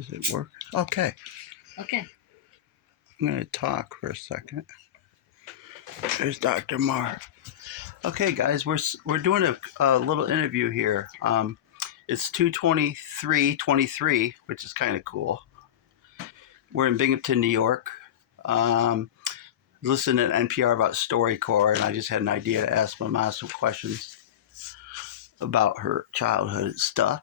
Does it work? Okay. Okay. I'm going to talk for a second. There's Dr. Mar. Okay, guys, we're doing a little interview here. It's 2:23:23, which is kind of cool. We're in Binghamton, New York. Listening to NPR about StoryCorps, and I just had an idea to ask my mom some questions about her childhood and stuff.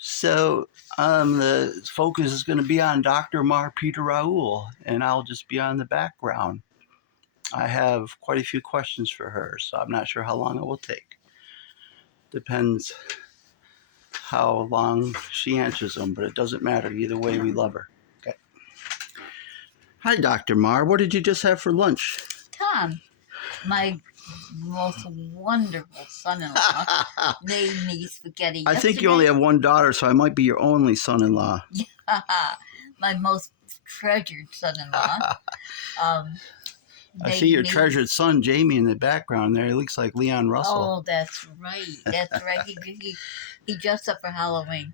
So the focus is going to be on Dr. Mar Peter Raoul, and I'll just be on the background. I have quite a few questions for her, so I'm not sure how long it will take. Depends how long she answers them, but it doesn't matter. Either way, we love her. Okay. Hi, Dr. Mar. What did you just have for lunch? Tom, my most wonderful son-in-law, made me spaghetti. I think you only have one daughter, so I might be your only son-in-law. My most treasured son-in-law. I see your treasured son, Jamie, in the background there. He looks like Leon Russell. Oh, that's right. That's right. He dressed up for Halloween.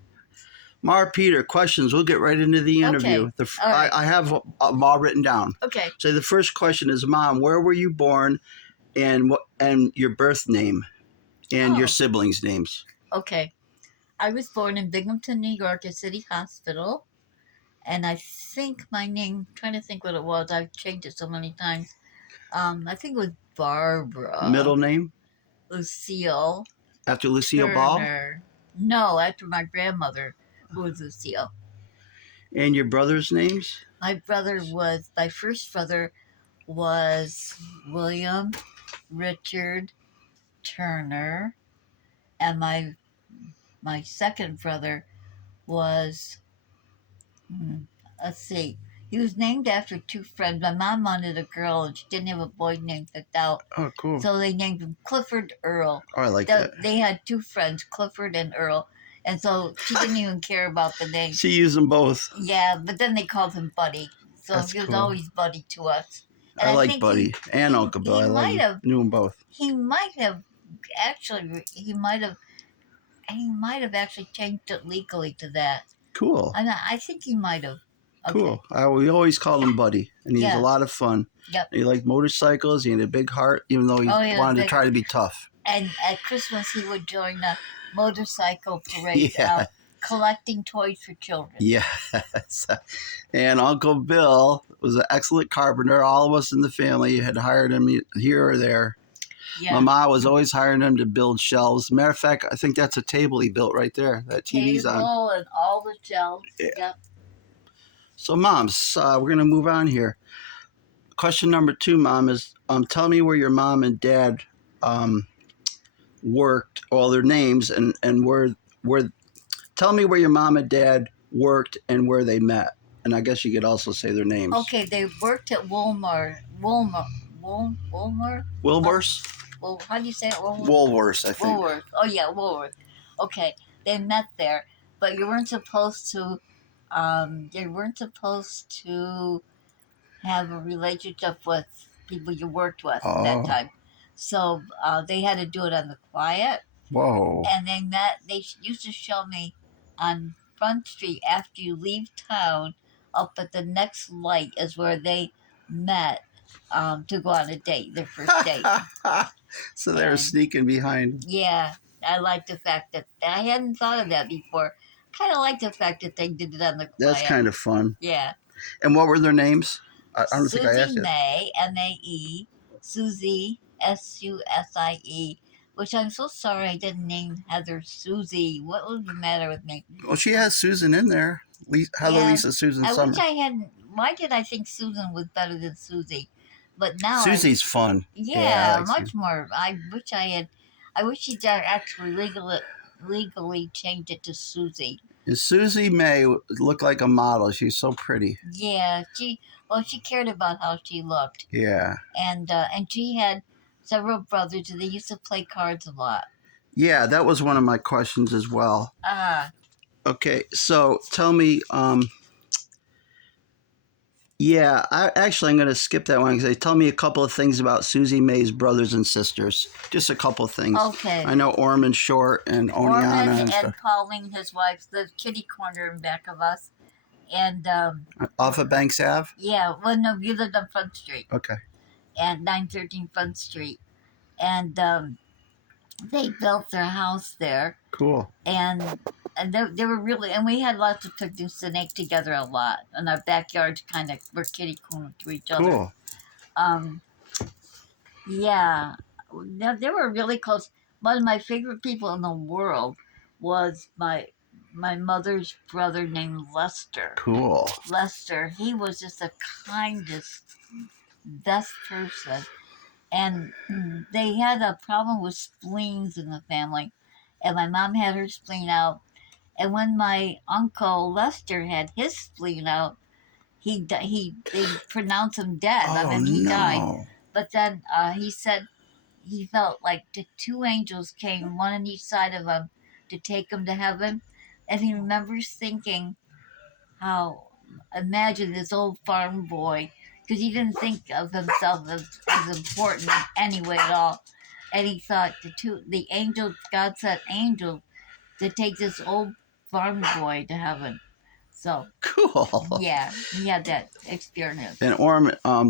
Mar, Peter, questions. We'll get right into the interview. Okay. Right. I have them all written down. Okay. So the first question is, Mom, where were you born, and your birth name, and your siblings' names? Okay. I was born in Binghamton, New York, at City Hospital, and I think my name. I'm trying to think what it was. I've changed it so many times. I think it was Barbara. Middle name? Lucille. After Lucille Turner. Ball? No, after my grandmother, who was Lucille. And your brothers' names? My first brother was William Richard Turner, and my second brother was, let's see, he was named after two friends. My mom wanted a girl, and she didn't have a boy named picked out. Oh, cool. So they named him Clifford Earl. Oh, I like that. They had two friends, Clifford and Earl, and so she didn't even care about the name. She used them both. Yeah, but then they called him Buddy. So That's he was cool. always Buddy to us. And I like Buddy and Uncle Bill. I knew them both. He might have actually changed it legally to that. Cool. I think he might have. Okay. Cool. We always call him Buddy, and he's a lot of fun. Yep. He liked motorcycles. He had a big heart, even though he wanted to try to be tough. And at Christmas, he would join a motorcycle parade, collecting toys for children. Yes. And Uncle Bill was an excellent carpenter. All of us in the family had hired him here or there. Yeah. My mom was always hiring him to build shelves. Matter of fact, I think that's a table he built right there. That TV's on. Table and all the shelves. Yeah. Yep. So, Moms, we're going to move on here. Question number 2, Mom, is tell me where your mom and dad worked, all their names, and where tell me where your mom and dad worked and where they met. And I guess you could also say their names. Okay, they worked at Wilmar. Wilbur's? Well, how do you say it? Woolworths, I think. Woolworth. Oh, yeah, Woolworth. Okay, they met there, but you weren't supposed to. They weren't supposed to have a relationship with people you worked with at that time. So they had to do it on the quiet. Whoa. And they met. They used to show me on Front Street after you leave town. Up at the next light is where they met to go on a date, their first date. So they were sneaking behind. Yeah, I like the fact that I hadn't thought of that before. Kind of like the fact that they did it on the quiet. That's kind of fun. Yeah. And what were their names? I don't think I asked you. Susie May, M-A-E, Susie, S-U-S-I-E, which I'm so sorry I didn't name Heather Susie. What was the matter with me? Well, she has Susan in there. Heather, Lisa, Susan, Summer. I wish I hadn't. Why did I think Susan was better than Susie? But now Susie's fun. Yeah, much more. I wish she'd actually legally changed it to Susie. And Susie May looked like a model. She's so pretty. Yeah, she cared about how she looked. Yeah. And she had several brothers, and they used to play cards a lot. Yeah, that was one of my questions as well. Okay, so tell me, I'm going to skip that one because they tell me a couple of things about Susie May's brothers and sisters. Just a couple of things. Okay. I know Orman Short and Oniana. And Pauline, his wife, the kitty corner in back of us. and Off of Banks Ave? yeah, well, no, we lived on Front Street, Okay. and 913 Front Street, and they built their house there, Cool. and they were really, and we had lots of picnics and ate together a lot, and our backyards kind of were kitty corner to each other. Cool. Yeah, they were really close. One of my favorite people in the world was my mother's brother named Lester. Cool. Lester, he was just the kindest, best person. And they had a problem with spleens in the family. And my mom had her spleen out. And when my uncle Lester had his spleen out, they pronounced him dead. Oh, I mean, he died. no. But then he said he felt like the two angels came, one on each side of him, to take him to heaven. And he remembers thinking how, imagine this old farm boy, because he didn't think of himself as important anyway at all. And he thought the angels, God sent angels to take this old farm boy to heaven. So Cool. yeah, he had that experience. And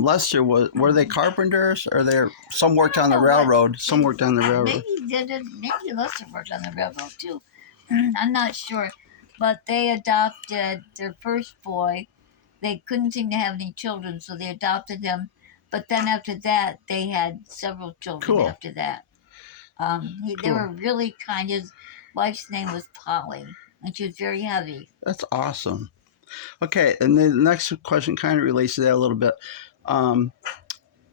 Lester were they carpenters, or they some worked on the No, but railroad? Some worked on the railroad. Maybe Lester worked on the railroad too. I'm not sure, but they adopted their first boy. They couldn't seem to have any children, so they adopted him. But then after that, they had several children. Cool. After that, they Cool. were really kind. His wife's name was Polly, and she was very heavy. That's awesome. Okay, and the next question kind of relates to that a little bit.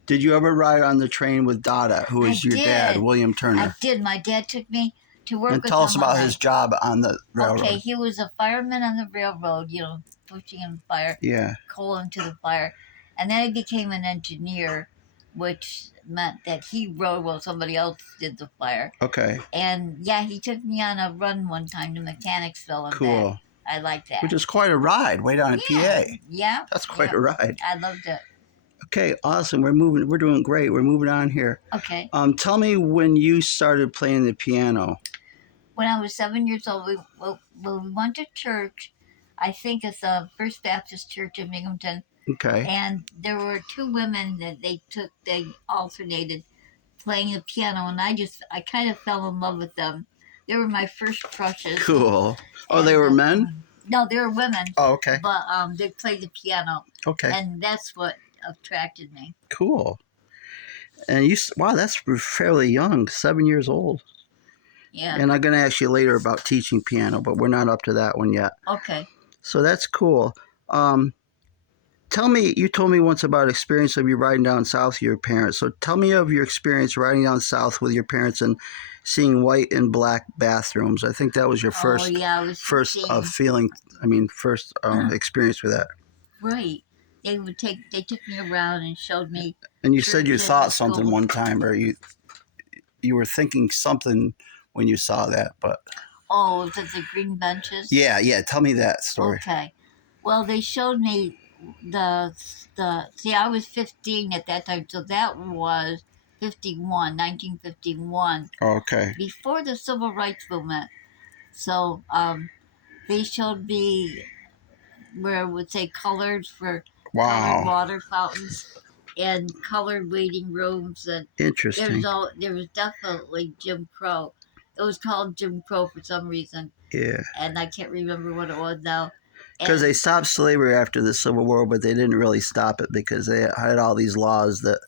Did you ever ride on the train with Dada, who is your dad, William Turner? I did. My dad took me to work And with tell him us about his job on the railroad. Okay, he was a fireman on the railroad, pushing in fire, coal into the fire. And then he became an engineer, which meant that he rode while somebody else did the fire. Okay. And yeah, he took me on a run one time to Mechanicsville. And cool. I like that. Which is quite a ride, way down in PA. Yeah. That's quite a ride. I loved it. Okay, awesome. We're doing great. We're moving on here. Okay. Tell me when you started playing the piano. When I was 7 years old, we went to church. I think it's the First Baptist Church in Binghamton. Okay. And there were two women that they alternated playing the piano, and I kind of fell in love with them. They were my first crushes. Cool. Oh, they were men? No, they were women. Oh, okay. But they played the piano. Okay. And that's what attracted me. Cool. And wow, that's fairly young, 7 years old. Yeah. And I'm going to ask you later about teaching piano, but we're not up to that one yet. Okay. So that's cool. Tell me, you told me once about experience of you riding down south with your parents. So tell me of your experience riding down south with your parents and seeing white and black bathrooms. I think that was your first experience with that. Right. They took me around and showed me. And you said you thought something one time, or you were thinking something when you saw that, but. Oh, was it the green benches? Yeah. Tell me that story. Okay. Well, they showed me see, I was 15 at that time, so that was 1951. Okay. Before the Civil Rights Movement. So they showed me where it would say colored for colored water fountains and colored waiting rooms. And interesting. There was definitely Jim Crow. It was called Jim Crow for some reason. Yeah. And I can't remember what it was now. Because they stopped slavery after the Civil War, but they didn't really stop it because they had all these laws that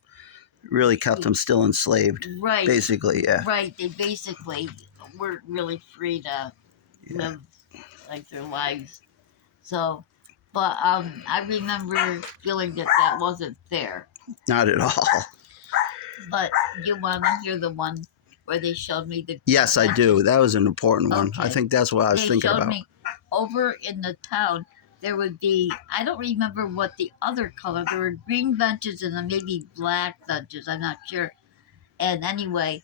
really kept them still enslaved. Right. Basically, yeah. Right. They basically weren't really free to live like their lives. So, but I remember feeling that wasn't fair. Not at all. But you want to hear the one where they showed me the... Yes, I do. That was an important one. Okay. I think that's what I was thinking about. They showed me over in the town, there would be, I don't remember what the other color, there were green benches and then maybe black benches, I'm not sure. And anyway,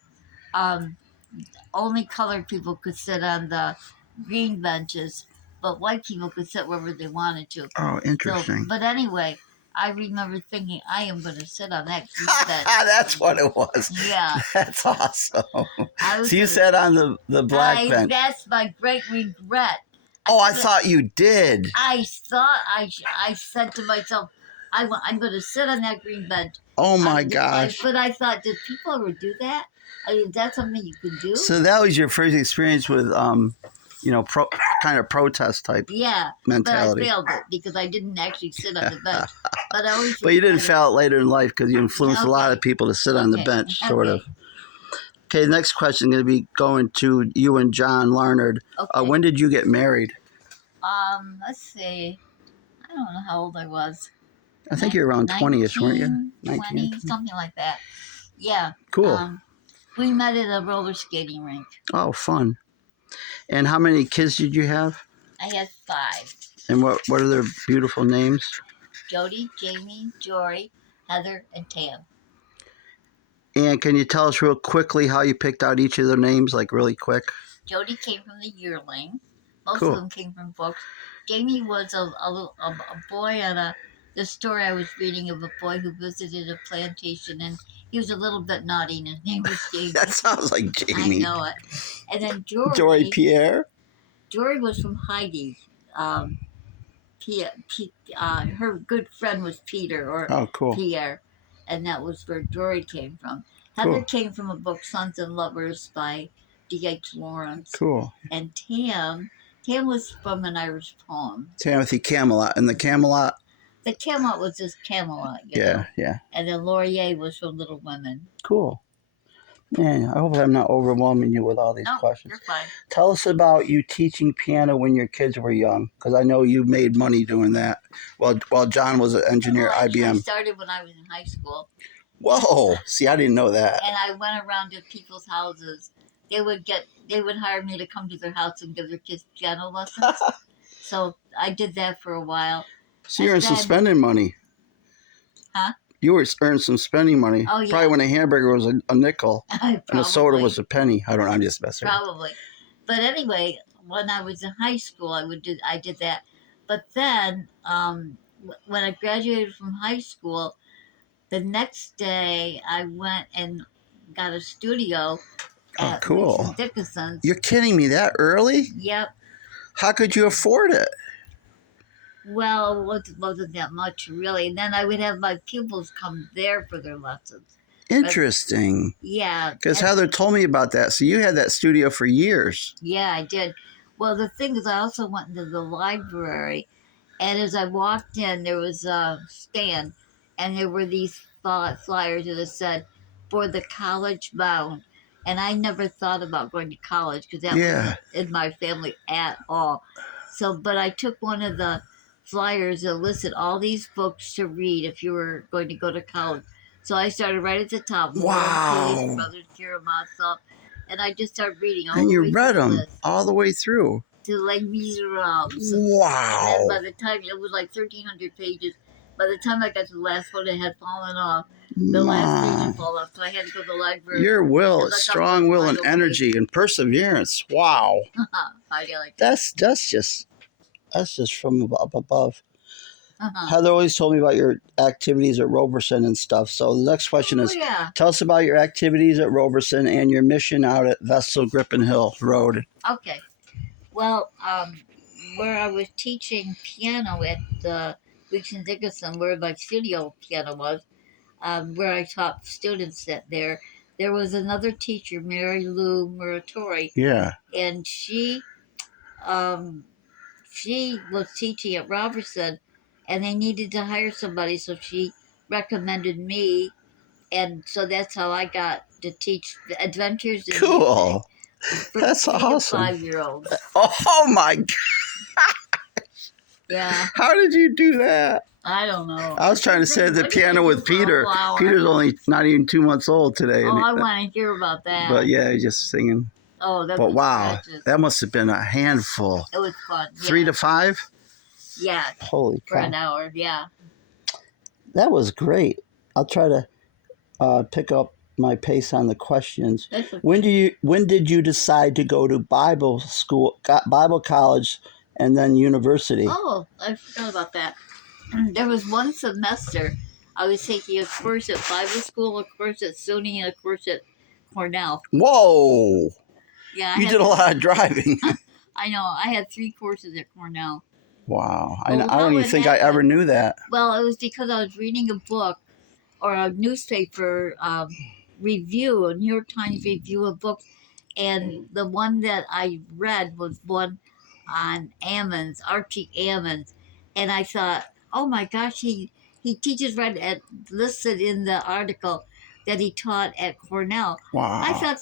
only colored people could sit on the green benches, but white people could sit wherever they wanted to. Oh, interesting. So, but anyway, I remember thinking, I am going to sit on that green bench. That's what it was. Yeah. That's awesome. So you sat on the black bench. That's my great regret. I thought you did. I thought I said to myself, I'm going to sit on that green bench. Oh my gosh. But I thought, did people ever do that? I mean, is that something you could do? So that was your first experience with, kind of protest type mentality. But I failed it because I didn't actually sit on the bench. But I always. But you didn't fail it later in life because you influenced a lot of people to sit on the bench, sort of. Okay, the next question is going to be going to you and John Larnard. Okay. When did you get married? Let's see. I don't know how old I was. I think you're around 20-ish, weren't you? 20, something like that. Yeah. Cool. We met at a roller skating rink. Oh, fun. And how many kids did you have? I had 5. And what are their beautiful names? Jody, Jamie, Jory, Heather, and Tam. And can you tell us real quickly how you picked out each of their names, like really quick? Jody came from the yearling. Most Cool. of them came from folks. Jamie was a boy on the story I was reading of a boy who visited a plantation, and he was a little bit naughty, and his name was Jamie. That sounds like Jamie. I know it. And then Jory Pierre? Jory was from Heidi. Her good friend was Peter or cool. Pierre, and that was where Jory came from. Heather came from a book, Sons and Lovers by D.H. Lawrence. Cool. And Tam was from an Irish poem. Timothy Camelot. And the Camelot? The Camelot was just Camelot. You know? Yeah. And then Laurier was from Little Women. Cool. Man, I hope I'm not overwhelming you with all these questions. You're fine. Tell us about you teaching piano when your kids were young, because I know you made money doing that. While John was an engineer at IBM. I started when I was in high school. Whoa! See, I didn't know that. And I went around to people's houses. They would hire me to come to their house and give their kids piano lessons. So I did that for a while. So you earned some spending money. Huh? You were earning some spending money. Oh, yeah. Probably when a hamburger was a nickel and a soda was a penny. I don't know. I'm just messing. Probably. But anyway, when I was in high school, I did that. But then when I graduated from high school, the next day I went and got a studio at cool. Dickinson's. You're kidding me, that early? Yep. How could you afford it? Well, it wasn't that much, really. And then I would have my pupils come there for their lessons. Interesting. Yeah. Because Heather told me about that. So you had that studio for years. Yeah, I did. Well, the thing is, I also went into the library, and as I walked in, there was a stand, and there were these flyers that said, "For the college bound." And I never thought about going to college because that wasn't in my family at all. So, but I took one of the flyers that listed all these books to read if you were going to go to college. So I started right at the top. Wow. Brothers Karamazov, and I just started reading all and the way you read them this, all the way through. to Les Miserables. Wow. And then by the time it was like 1,300 pages, by the time I got to the last one, it had fallen off. The last page had fallen off, so I had to go to the library. Your will, strong will, and energy and perseverance. Wow. I like that's just from up above. Heather always told me about your activities at Roberson and stuff. So the next question is, tell us about your activities at Roberson and your mission out at Vestal Griffin Hill Road. Okay. Well, where I was teaching piano at the Weeks in Dickinson, where my studio piano was, where I taught students there was another teacher, Mary Lou Muratori. Yeah. And she was teaching at Robertson, and they needed to hire somebody, so she recommended me, and so that's how I got to teach the Adventures in Cool. For that's awesome. 5-year-olds. Oh my God. Yeah. How did you do that? I don't know. I was trying to sit at the piano with Peter. Peter's only not even 2 months old today. Oh, I want to hear about that. But yeah, he's just singing. Oh, that. But wow, that must have been a handful. It was fun. 3 to 5. Yeah. Holy cow. For an hour, yeah. That was great. I'll try to pick up my pace on the questions. Okay. When did you decide to go to Bible school, Bible college, and then university? Oh, I forgot about that. There was one semester I was taking a course at Bible school, a course at SUNY, and a course at Cornell. Whoa! Yeah, you did a lot of driving. I know. I had 3 courses at Cornell. Wow. Well, I don't how even it think I ever happened- knew that. Well, it was because I was reading a book or a newspaper review, a New York Times review of books, and the one that I read was one on Ammons, Archie Ammons, and I thought, oh my gosh, he teaches right at listed in the article that he taught at Cornell. I Wow. thought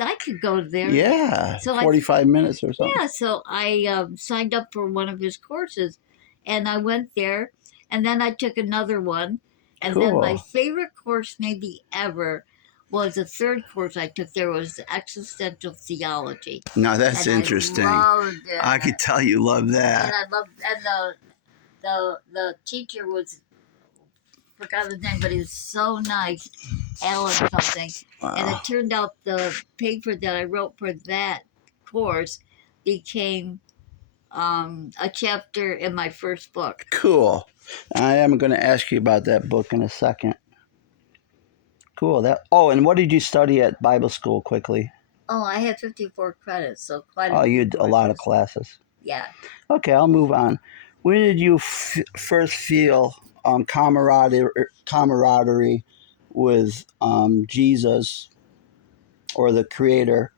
I could go there. Yeah. So 45 minutes or something. yeah, so I signed up for one of his courses, and I went there, and then I took another one, and then my Cool. favorite course maybe ever was the third course I took there was existential theology. Now that's And interesting. I loved it. I could tell you love And that. I loved, and the teacher was, forgot his name, but he was so nice, Alan something. And Wow. it turned out the paper that I wrote for that course became a chapter in my first book. Cool. I am going to ask you about that book in a second. Cool. And what did you study at Bible school quickly? Oh, I had 54 credits, so quite a Oh, few you had a lot of courses. classes. Yeah. Okay, I'll move on. When did you first feel camaraderie with Jesus or the Creator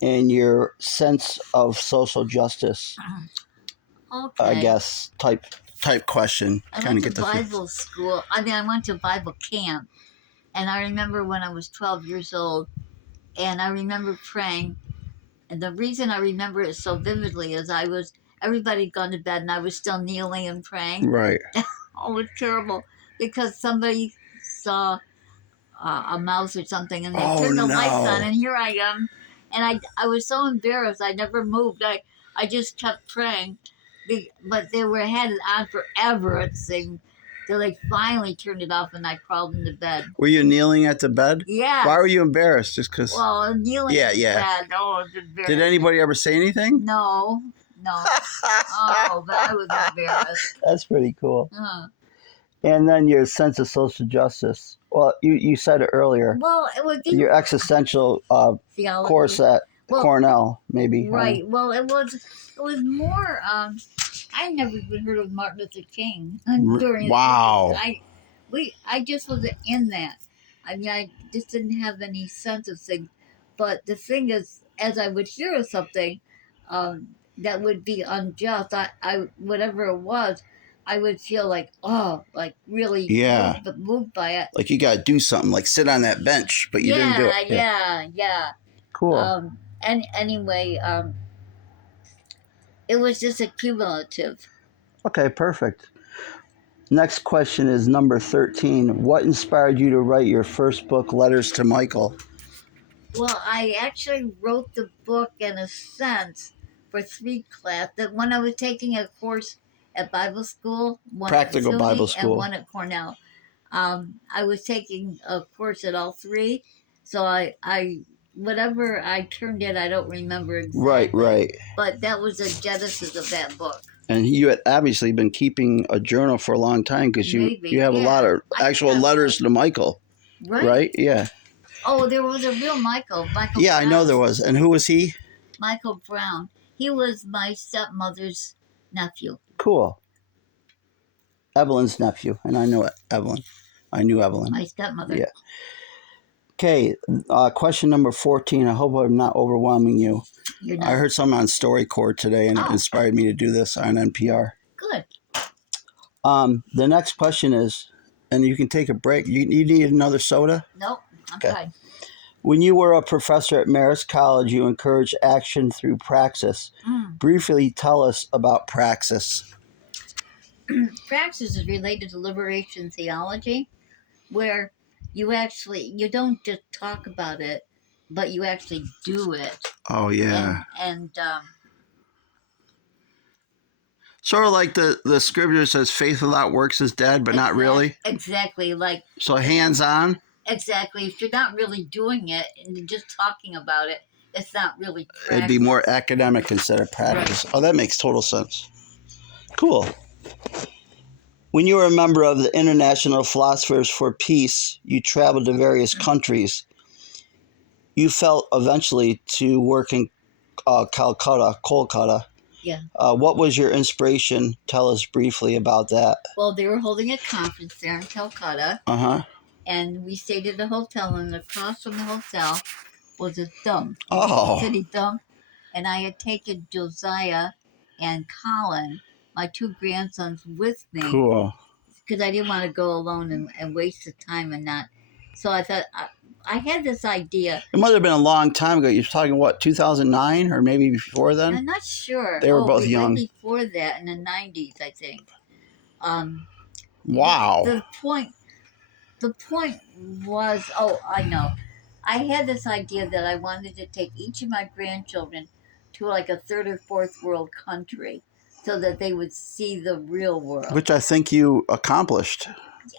and your sense of social justice? Okay. I guess type question. I Kind went of to get the Bible school. I mean, I went to Bible camp, and I remember when I was 12 years old, and I remember praying. And the reason I remember it so vividly is everybody had gone to bed, and I was still kneeling and praying. right. Oh, it's terrible because somebody saw a mouse or something, and they turned the lights on, and here I am, and I was so embarrassed. I never moved. I just kept praying, but they had it on forever. It seemed till they finally turned it off, and I crawled into bed. Were you kneeling at the bed? Yeah. Why were you embarrassed? Just because? Well, kneeling Yeah, in yeah. bed. Oh, it was embarrassing. Did anybody ever say anything? No. Oh, but I was embarrassed. That's pretty cool. And then your sense of social justice. Well, you said it earlier. Well, it would be Your existential theology. course at Cornell, maybe. Right. Well, it was more. I never even heard of Martin Luther King during. Wow. I just wasn't in that. I mean, I just didn't have any sense of things. But the thing is, as I would hear something that would be unjust, I whatever it was, I would feel like really moved by it. Like you got to do something, like sit on that bench, but you didn't do it. Yeah. Cool. And anyway, it was just a cumulative. Okay, perfect. Next question is number 13. What inspired you to write your first book, Letters to Michael? Well, I actually wrote the book in a sense for 3 classes. That when I was taking a course at Bible school, one Practical at Bible SUNY School, and one at Cornell. I was taking a course at all 3, so I whatever I turned in, I don't remember exactly. Right. But that was the genesis of that book. And you had obviously been keeping a journal for a long time because you have a lot of actual letters to Michael. Right? Yeah. Oh, there was a real Michael. Yeah, Brown. I know there was. And who was he? Michael Brown. He was my stepmother's nephew. Cool. Evelyn's nephew. And I know Evelyn. I knew Evelyn. My stepmother. Yeah. Okay, question number 14. I hope I'm not overwhelming you. You're not. I heard something on StoryCorps today, and it inspired me to do this on NPR. Good. The next question is, and you can take a break. You need another soda? Nope, I'm fine. When you were a professor at Marist College, you encouraged action through praxis. Briefly tell us about praxis. Praxis is related to liberation theology, where you don't just talk about it, but you actually do it. Oh, yeah. And sort of like the scripture says, faith without works is dead, but not really. Exactly. So hands-on? Exactly. If you're not really doing it and you're just talking about it, it's not really practice. It'd be more academic instead of practice. Right. Oh, that makes total sense. Cool. When you were a member of the International Philosophers for Peace, you traveled to various countries. You felt eventually to work in Kolkata. Yeah. What was your inspiration? Tell us briefly about that. Well, they were holding a conference there in Calcutta, Uh-huh. and we stayed at a hotel, and across from the hotel was a dump, Oh, city dump, and I had taken Josiah and Colin, my two grandsons, with me cool. because I didn't want to go alone and waste the time and not. So I thought I had this idea. It must have been a long time ago. You're talking, what, 2009 or maybe before then? I'm not sure. They were both Way young. before that, in the '90s, I think. Um, Wow. the point was, oh, I know. I had this idea that I wanted to take each of my grandchildren to like a third or fourth world country so that they would see the real world. Which I think you accomplished.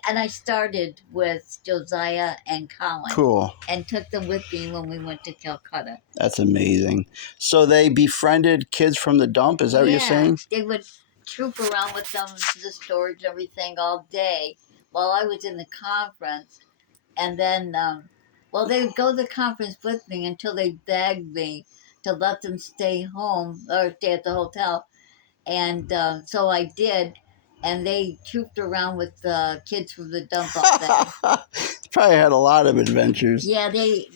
And I started with Josiah and Colin. Cool. And took them with me when we went to Calcutta. That's amazing. So they befriended kids from the dump? Is that what you're saying? They would troop around with them to the storage and everything all day while I was in the conference. And then, well, they would go to the conference with me until they begged me to let them stay home or stay at the hotel. And so I did. And they trooped around with the kids from the dump all day. Probably had a lot of adventures. Yeah, they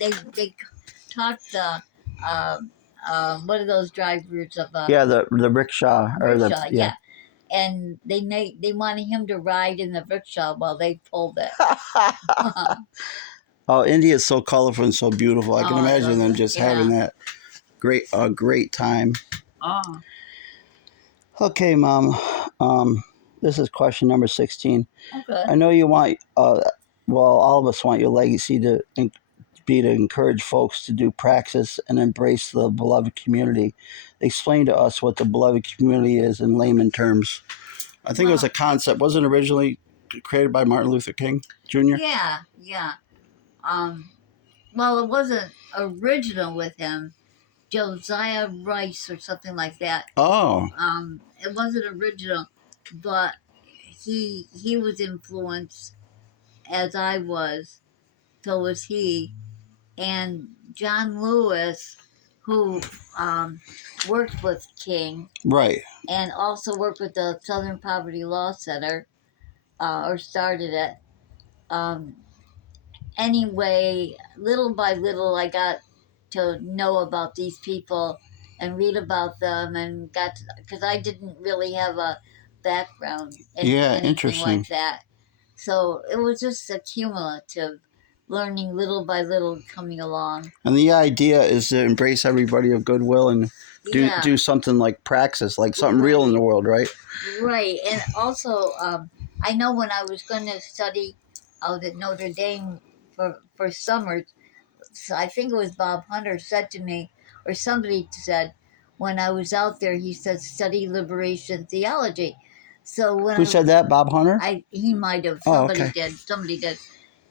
talked one of those drivers of the rickshaw yeah. And they wanted him to ride in the rickshaw while they pulled it. Oh, India is so colorful and so beautiful. I can imagine them just having that great time. Oh. Okay, Mom. This is question number 16. Okay. I know you want, well, all of us want your legacy to be to encourage folks to do praxis and embrace the beloved community. Explain to us what the beloved community is in layman terms. I think it was a concept. Wasn't it originally created by Martin Luther King Jr.? Yeah. Well, it wasn't original with him. Josiah Rice or something like that. Oh. It wasn't original, but he was influenced as I was, so was he. And John Lewis, who worked with King, right, and also worked with the Southern Poverty Law Center, or started it. Anyway, little by little, I got to know about these people and read about them, and because I didn't really have a background in anything like that. So it was just a cumulative learning little by little coming along. And the idea is to embrace everybody of goodwill and do something like praxis, like something real in the world, right? Right. And also, I know when I was going to study out at Notre Dame for summers, so I think it was Bob Hunter said to me, or somebody said, when I was out there, he said, study liberation theology. So when Who said that, Bob Hunter? He might have. Somebody did.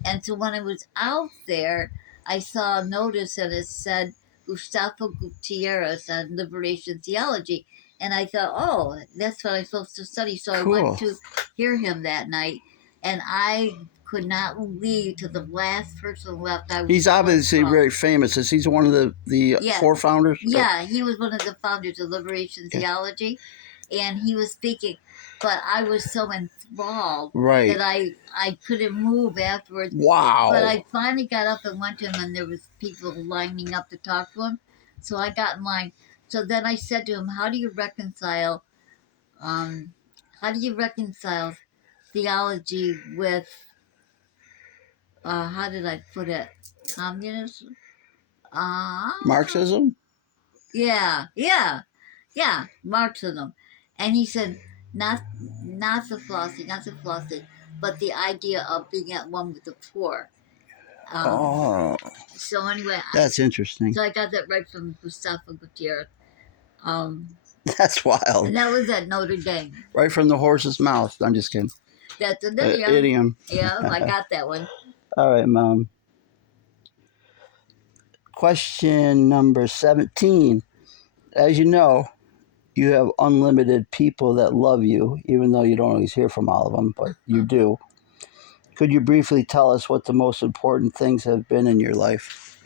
And so when I was out there, I saw a notice and it said Gustavo Gutierrez on liberation theology. And I thought, oh, that's what I'm supposed to study. So I went to hear him that night, and I could not leave till the last person left. He's obviously very famous. Is he one of the four founders? Yeah, he was one of the founders of liberation theology, and he was speaking. But I was so enthralled that I couldn't move afterwards. Wow. But I finally got up and went to him, and there was people lining up to talk to him. So I got in line. So then I said to him, how do you reconcile theology with, how did I put it, communism? Marxism? Yeah, Marxism. And he said, not the flossing, but the idea of being at one with the poor. So anyway, that's interesting. So I got that right from Gustavo Gutierrez. That's wild. And that was at Notre Dame. Right from the horse's mouth. I'm just kidding. That's an idiom. Yeah, I got that one. All right, Mom. Question number 17. As you know, you have unlimited people that love you, even though you don't always hear from all of them, but you do. Could you briefly tell us what the most important things have been in your life?